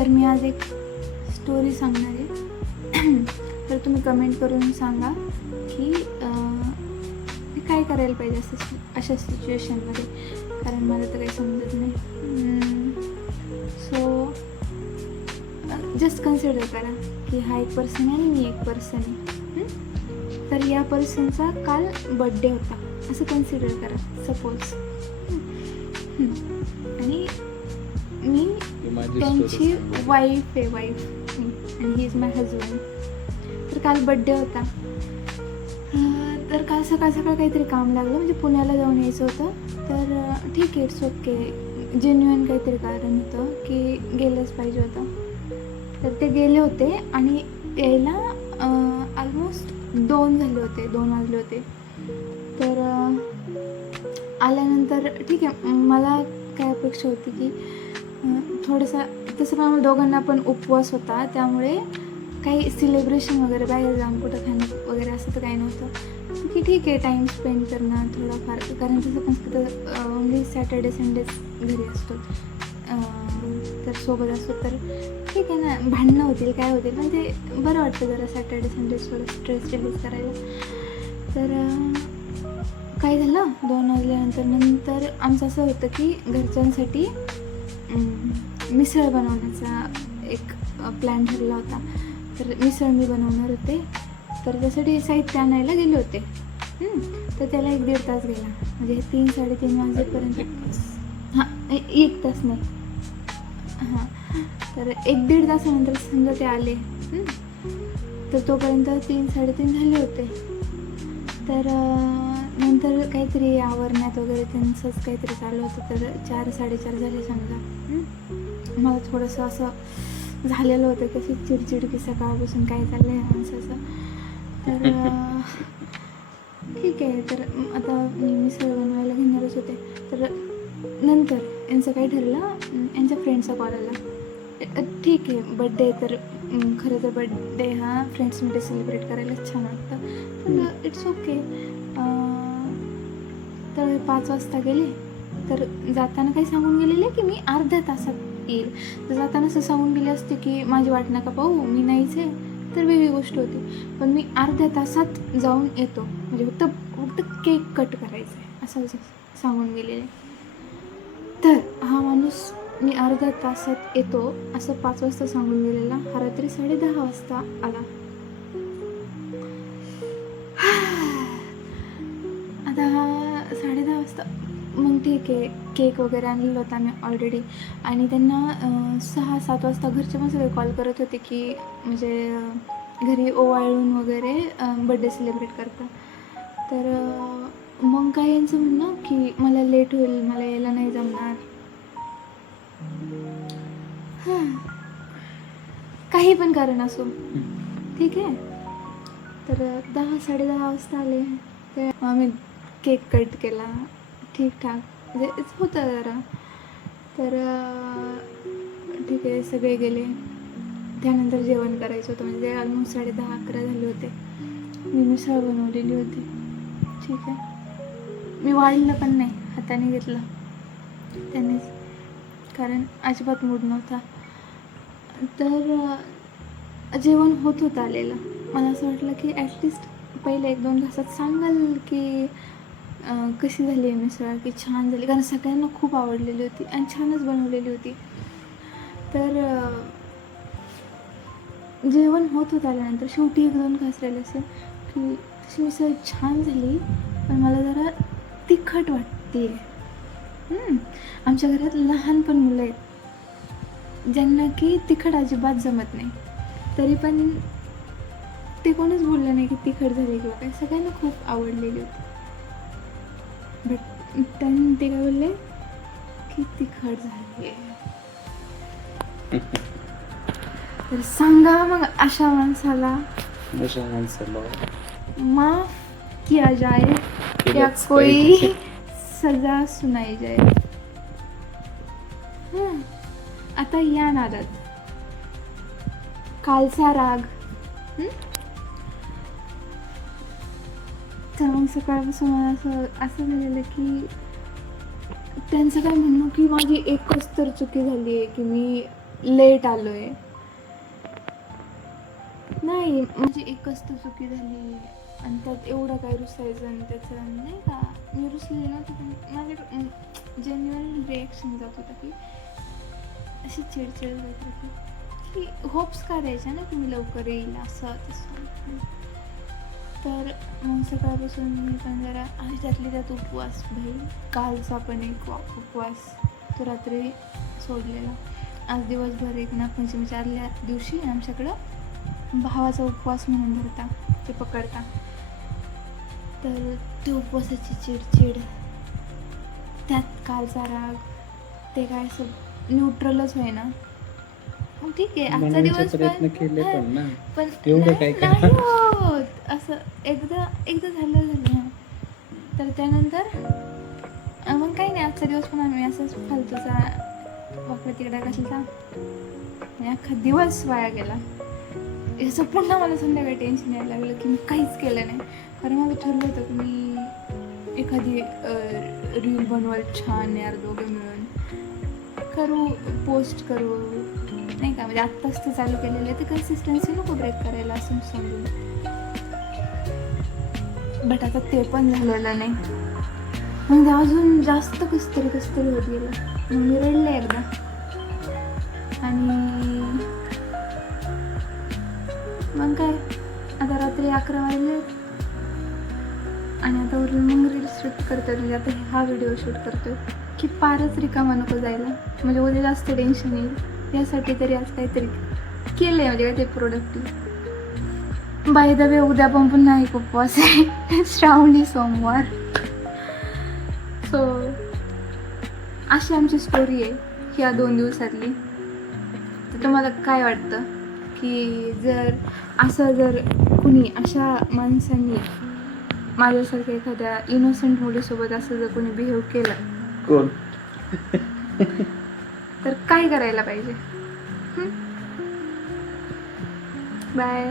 तर मी आज एक स्टोरी सांगणार आहे. तर तुम्ही कमेंट करून सांगा की काय करायला पाहिजे अशा सिच्युएशनमध्ये, कारण मला तर काही समजत नाही. सो जस्ट कन्सिडर करा की हा एक पर्सन आहे आणि मी एक पर्सन आहे. तर या पर्सनचा काल बड्डे होता असं कन्सिडर करा, सपोज. आणि मी त्यांची वाईफ आहे, आणि ही इज माय हजबंड. तर काल बड्डे होता. तर काल सकाळ काहीतरी काम लागलं, म्हणजे पुण्याला जाऊन यायचं होतं. तर ठीक आहे, इट्स ओके. जेन्युइन काहीतरी कारण होतं की गेलंच पाहिजे होतं. तर ते गेले होते आणि यायला ऑलमोस्ट 2 वाजले होते. तर आल्यानंतर ठीक आहे, मला काय अपेक्षा होती की थोडंसं, तसं पण आम्हाला दोघांना पण उपवास होता, त्यामुळे काही सेलिब्रेशन वगैरे बाहेर जाऊन कुठं खाणं वगैरे असं तर काही नव्हतं. की ठीक आहे, टाईम स्पेंड करणं थोडाफार, कारण तसं पण तिथं ओन्ली सॅटर्डे संडेज घरी असतो. तर सोबत असतो तर ठीक आहे ना, भांडणं होतील काय होतील, पण ते बरं वाटतं जरा सॅटर्डे संडेज थोडं स्ट्रेस रिलीज करायला. तर काय झालं, 2 वाजल्यानंतर आमचं असं होतं की घरच्यांसाठी मिसळ बनवण्याचा एक प्लॅन ठरला होता. तर मिसळ मी बनवणार होते, तर त्यासाठी साहित्य आणायला गेले होते. तर त्याला 1-1.5 तास गेला, म्हणजे 3-3:30 वाजेपर्यंत. हां, 1 तास नाही, हां. तर 1-1.5 तासानंतर समजा ते आले. तर तोपर्यंत 3-3:30 झाले होते. तर नंतर काहीतरी आवरण्यात वगैरे त्यांचंच काहीतरी चालू होतं. तर 4-4:30 झाले समजा. मला थोडंसं असं झालेलं होतं की अशी चिडचिड की सकाळपासून काय चाललं आहे माणसाचं. तर ठीक आहे, तर आता मी मिसळ बनवायला घेणारच होते. तर नंतर यांचं काय ठरलं, यांच्या फ्रेंडचा कॉल आला. ठीक आहे, बड्डे तर खरं तर बड्डे हा फ्रेंड्समध्ये सेलिब्रेट करायलाच छान वाटतं. तर इट्स ओके. तर 5 वाजता गेले. तर जाताना काही सांगून गेलेले की मी अर्ध्या तासात येईल. तर जाताना असं सांगून गेले असते की माझी वाट नका पाहू, मी नाहीच आहे, तर वेगळी गोष्ट होती. पण मी अर्ध्या तासात जाऊन येतो, म्हणजे फक्त केक कट करायचं आहे असं सांगून गेलेले. तर हा माणूस मी अर्ध्या तासात येतो असं 5 वाजता सांगून गेलेला, हा रात्री 10:30 वाजता आला. आता 10:30 वाजता, मग ठीक आहे, केक वगैरे आणलेला होता मी ऑलरेडी. आणि त्यांना 6-7 वाजता घरचे पण सगळे कॉल करत होते की म्हणजे घरी ओवाळून वगैरे बड्डे सेलिब्रेट करतात. तर मग काय यांचं म्हणणं की मला लेट होईल, मला यायला नाही जमणार. काही पण कारण असो, ठीक आहे. तर 10-10:30 वाजता आले. ते आम्ही केक कट केला, ठीकठाक म्हणजे होतं जरा. तर ठीक आहे, सगळे गेले. त्यानंतर जेवण करायचं होतं, म्हणजे ऑलमोस्ट 10:30-11 झाले होते. मी मिसळ बनवलेली होती, ठीक आहे. मी वाढलं पण नाही, हाताने घेतलं त्यांनीच, कारण अजिबात मूड नव्हता. तर जेवण होत होतं आलेलं. मला असं वाटलं की ॲटलिस्ट पहिले 1-2 घासात सांगाल की कशी झाली आहे मिसळ, की छान झाली, कारण सगळ्यांना खूप आवडलेली होती आणि छानच बनवलेली होती. तर जेवण होत आल्यानंतर शेवटी 1-2 घास राहिले असेल की तशी मिसळ छान झाली, पण मला जरा तिखट वाटते. आमच्या घरात लहान पण मुलं आहेत ज्यांना की तिखट अजिबात जमत नाही, तरी पण ते कोणीच बोललं नाही की तिखट झाली किंवा काय, सगळ्यांना खूप आवडलेली होती. बट त्यांनी ते काय बोलले की तिखट झाली आहे. तर सांगा मग, अशा माणसाला माफ किया जाए या कोई सजा सुनाई जाए. आता या नादात कालचा राग. तर मग सकाळपासून मला असं झालेलं की त्यांचं काय म्हणणं की माझी एकच तर चुकी झाली आहे की मी लेट आलोय. नाही म्हणजे एकच तर चुकी झाली आणि त्यात एवढं काय रुसायचं आणि त्याचं नाही का, मी रुसलेली नव्हती पण माझ्या जेन्युअन रिॲक्शन जात होता की अशी चिडचिड होत होती की होप्स का द्यायच्या ना की मी लवकर येईल असं तसं. तर मग सकाळपासून मी पण जरा आणि त्यातली त्यात उपवास भाई, कालचा पण एक उपवास तो रात्री सोडलेला. आज दिवसभर एक नागपंचमीच्या आदल्या दिवशी आमच्याकडं भावाचा उपवास म्हणून धरता, ते पकडता. तर ते उपवासाची चिडचिड, त्यात कालचा राग, ते काय असं न्यूट्रलच होईना. मग ठीक आहे आजचा दिवस प्रयत्न केले पण ना, पण एवढं काय नाही होत असं. एकदा झालं ना. तर त्यानंतर मग काही नाही, आजचा दिवस पण आम्ही असंच फालतूचा वाकडा तिकडा कशाचा आणि अख्खा दिवस वाया गेला. याचं पुन्हा मला संध्याकाळी टेन्शन यायला लागलं की मी काहीच केलं नाही. कारण माझं ठरलं होतं की मी एखादी रील बनवाल छान यार, दोघे मिळून करू, पोस्ट करू नाही का. म्हणजे आत्ताच ते चालू केलेलं आहे, ते कन्सिस्टन्सी नको ब्रेक करायला असं समजून. बट आता ते पण झालेलं नाही. मग ते अजून जास्त कसतरी होत गेलं. मग मी रडले एकदा आणि मग काय आता रात्री 11 वाजले आणि आता वरून मग रील शूट करतोय. म्हणजे आता हा व्हिडिओ शूट करतोय की पारच रिकामा नको जायला, म्हणजे उद्या जास्त टेन्शन येईल यासाठी तरी आज काहीतरी केलं आहे. म्हणजे काहीतरी प्रोडक्टिव्ह. बाय द वे उद्या पण पुन्हा एक उपवास आहे, श्रावणी सोमवार. सो अशी आमची स्टोरी आहे ह्या 2 दिवसातली. तर तुम्हाला काय वाटतं की जर कुणी अशा माणसांनी माझ्यासारख्या एखाद्या इनोसंट मुलीसोबत असं जर कोणी बिहेव केलं कोण तर काय करायला पाहिजे? बाय.